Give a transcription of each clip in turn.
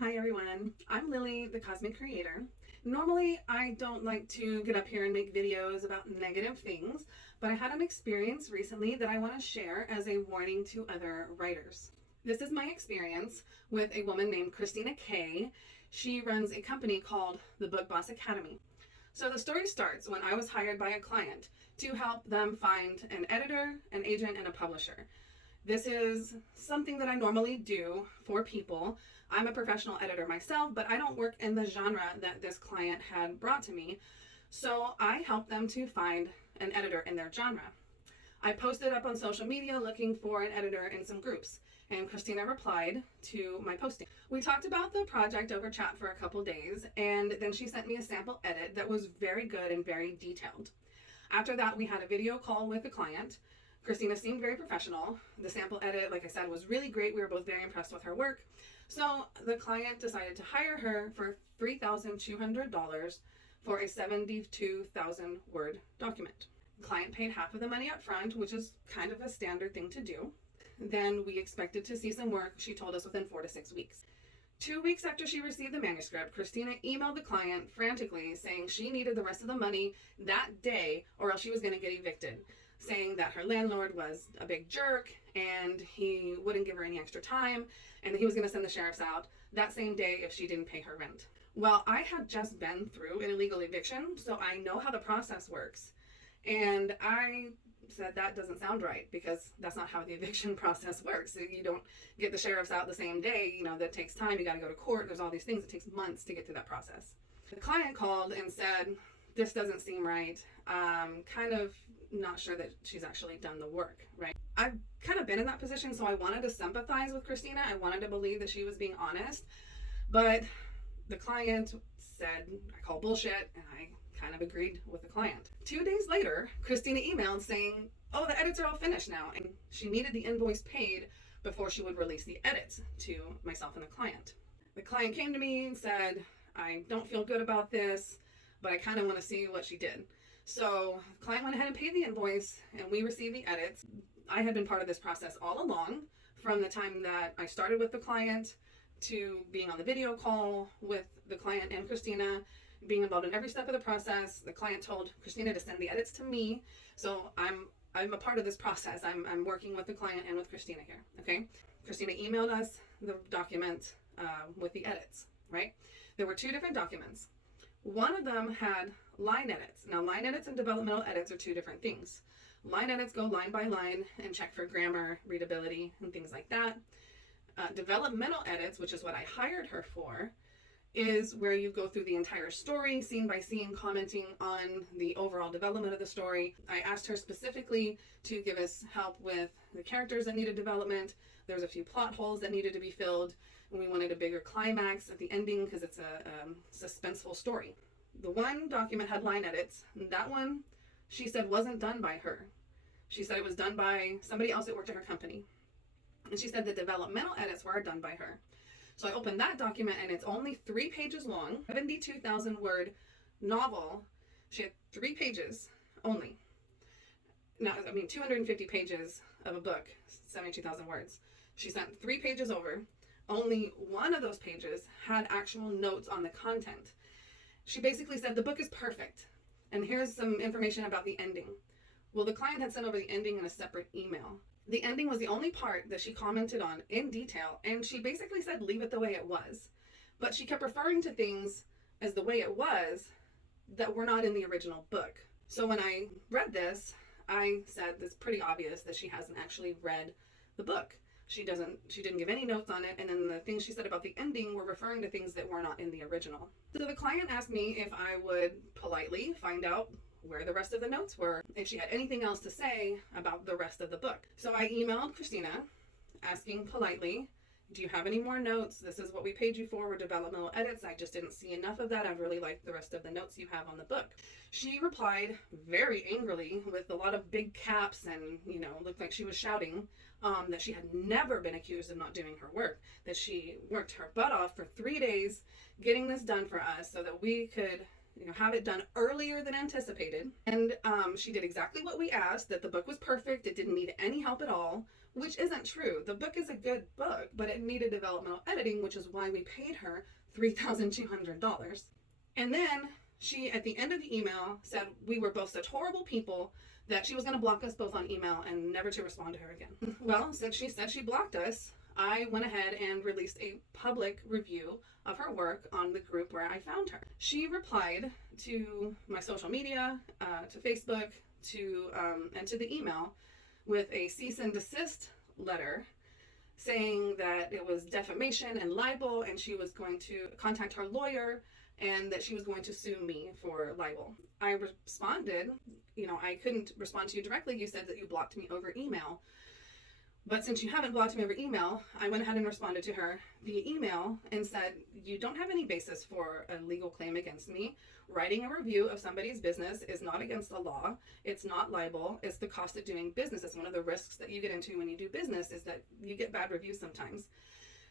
Hi everyone, I'm Lily, the Cosmic Creator. Normally, I don't like to get up here and make videos about negative things, but I had an experience recently that I want to share as a warning to other writers. This is my experience with a woman named Christina Kaye. She runs a company called the Book Boss Academy. So the story starts when I was hired by a client to help them find an editor, an agent, and a publisher. This is something that I normally do for people. I'm a professional editor myself, but I don't work in the genre that this client had brought to me. So I help them to find an editor in their genre. I posted up on social media looking for an editor in some groups, and Christina replied to my posting. We talked about the project over chat for a couple days, and then she sent me a sample edit that was very good and very detailed. After that, we had a video call with the client. Christina seemed very professional. The sample edit, like I said, was really great. We were both very impressed with her work. So the client decided to hire her for $3,200 for a 72,000 word document. The client paid half of the money up front, which is kind of a standard thing to do. Then we expected to see some work, she told us, within 4 to 6 weeks. 2 weeks after she received the manuscript, Christina emailed the client frantically saying she needed the rest of the money that day or else she was going to get evicted, saying that her landlord was a big jerk and he wouldn't give her any extra time and he was going to send the sheriffs out that same day if she didn't pay her rent. Well, I had just been through an illegal eviction, so I know how the process works. And I said that doesn't sound right because that's not how the eviction process works. You don't get the sheriffs out the same day. That takes time. You got to go to court. There's all these things. It takes months to get through that process. The client called and said, this doesn't seem right. Kind of not sure that she's actually done the work, right? I've kind of been in that position, so I wanted to sympathize with Christina. I wanted to believe that she was being honest, but the client said, I call bullshit, and I kind of agreed with the client. 2 days later, Christina emailed saying, oh, the edits are all finished now, and she needed the invoice paid before she would release the edits to myself and the client. The client came to me and said, I don't feel good about this, but I kind of want to see what she did. So the client went ahead and paid the invoice and we received the edits. I had been part of this process all along, from the time that I started with the client to being on the video call with the client and Christina, being involved in every step of the process. The client told Christina to send the edits to me. So I'm a part of this process. I'm working with the client and with Christina here, okay? Christina emailed us the document with the edits, right? There were 2 different documents. One of them had line edits. Now, line edits and developmental edits are 2 different things. Line edits go line by line and check for grammar, readability, and things like that. Developmental edits, which is what I hired her for, is where you go through the entire story, scene by scene, commenting on the overall development of the story. I asked her specifically to give us help with the characters that needed development. There was a few plot holes that needed to be filled, and we wanted a bigger climax at the ending because it's a suspenseful story. The one document had line edits. That one, she said, wasn't done by her. She said it was done by somebody else that worked at her company. And she said the developmental edits were done by her. So I opened that document and it's only 3 pages long, 72,000 word novel. She had 3 pages only. Now, 250 pages of a book, 72,000 words. She sent 3 pages over. Only one of those pages had actual notes on the content. She basically said the book is perfect. And here's some information about the ending. Well, the client had sent over the ending in a separate email. The ending was the only part that she commented on in detail, and she basically said leave it the way it was. But she kept referring to things as the way it was that were not in the original book. So when I read this, I said it's pretty obvious that she hasn't actually read the book. She didn't give any notes on it, and then the things she said about the ending were referring to things that were not in the original. So the client asked me if I would politely find out where the rest of the notes were, if she had anything else to say about the rest of the book. So I emailed Christina asking politely, do you have any more notes? This is what we paid you for, were developmental edits. I just didn't see enough of that. I really liked the rest of the notes you have on the book. She replied very angrily with a lot of big caps and, looked like she was shouting that she had never been accused of not doing her work, that she worked her butt off for 3 days getting this done for us so that we could have it done earlier than anticipated. And she did exactly what we asked, that the book was perfect. It didn't need any help at all. which isn't true. The book is a good book, but it needed developmental editing, which is why we paid her $3,200. And then she, at the end of the email, said we were both such horrible people that she was going to block us both on email and never to respond to her again. Well, since she said she blocked us, I went ahead and released a public review of her work on the group where I found her. She replied to my social media, to Facebook, and to the email with a cease and desist letter saying that it was defamation and libel, and she was going to contact her lawyer and that she was going to sue me for libel. I responded, I couldn't respond to you directly. You said that you blocked me over email. But since you haven't blocked me over email, I went ahead and responded to her via email and said, you don't have any basis for a legal claim against me. Writing a review of somebody's business is not against the law. It's not libel. It's the cost of doing business. It's one of the risks that you get into when you do business, is that you get bad reviews sometimes.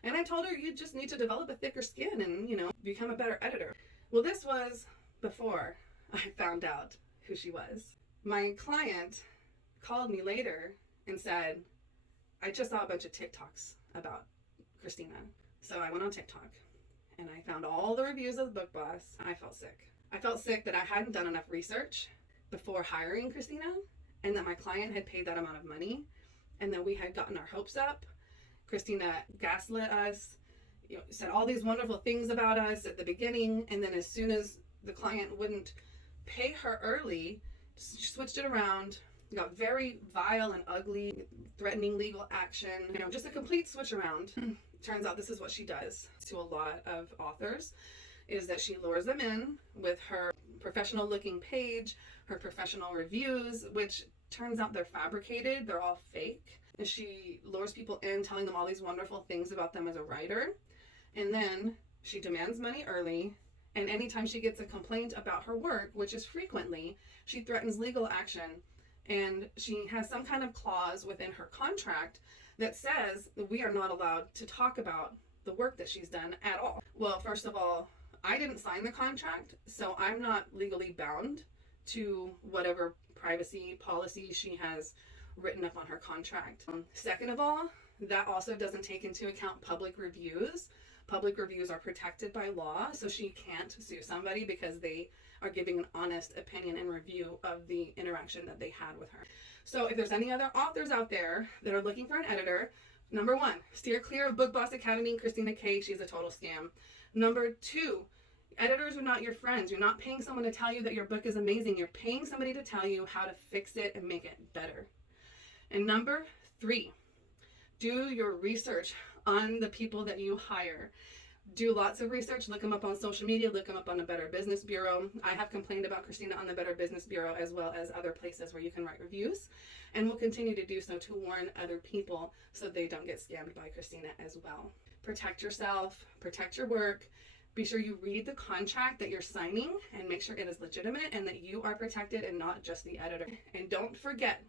And I told her you just need to develop a thicker skin and, become a better editor. Well, this was before I found out who she was. My client called me later and said, I just saw a bunch of TikToks about Christina. So I went on TikTok and I found all the reviews of the Book Boss. I felt sick. I felt sick that I hadn't done enough research before hiring Christina, and that my client had paid that amount of money, and that we had gotten our hopes up. Christina gaslit us, said all these wonderful things about us at the beginning, and then as soon as the client wouldn't pay her early, she switched it around, got very vile and ugly, threatening legal action, just a complete switch around. Turns out this is what she does to a lot of authors, is that she lures them in with her professional looking page, her professional reviews, which turns out they're fabricated, they're all fake. And she lures people in, telling them all these wonderful things about them as a writer. And then she demands money early. And anytime she gets a complaint about her work, which is frequently, she threatens legal action. And she has some kind of clause within her contract that says that we are not allowed to talk about the work that she's done at all. Well, first of all, I didn't sign the contract, so I'm not legally bound to whatever privacy policy she has written up on her contract. Second of all, that also doesn't take into account public reviews. Public reviews are protected by law, so she can't sue somebody because they are giving an honest opinion and review of the interaction that they had with her. So if there's any other authors out there that are looking for an editor, number one, steer clear of Book Boss Academy and Christina Kaye. She's a total scam. Number two, editors are not your friends. You're not paying someone to tell you that your book is amazing. You're paying somebody to tell you how to fix it and make it better. And number three, do your research on the people that you hire. Do lots of research, look them up on social media, look them up on the Better Business Bureau. I have complained about Christina on the Better Business Bureau, as well as other places where you can write reviews, and will continue to do so to warn other people so they don't get scammed by Christina as well. Protect yourself, protect your work. Be sure you read the contract that you're signing and make sure it is legitimate and that you are protected and not just the editor. And don't forget,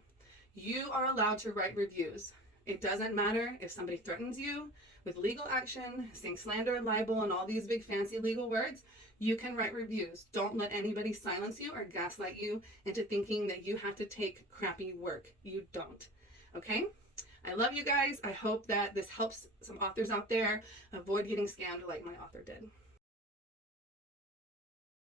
you are allowed to write reviews. It doesn't matter if somebody threatens you with legal action, saying slander, libel, and all these big fancy legal words. You can write reviews. Don't let anybody silence you or gaslight you into thinking that you have to take crappy work. You don't. Okay? I love you guys. I hope that this helps some authors out there avoid getting scammed like my author did.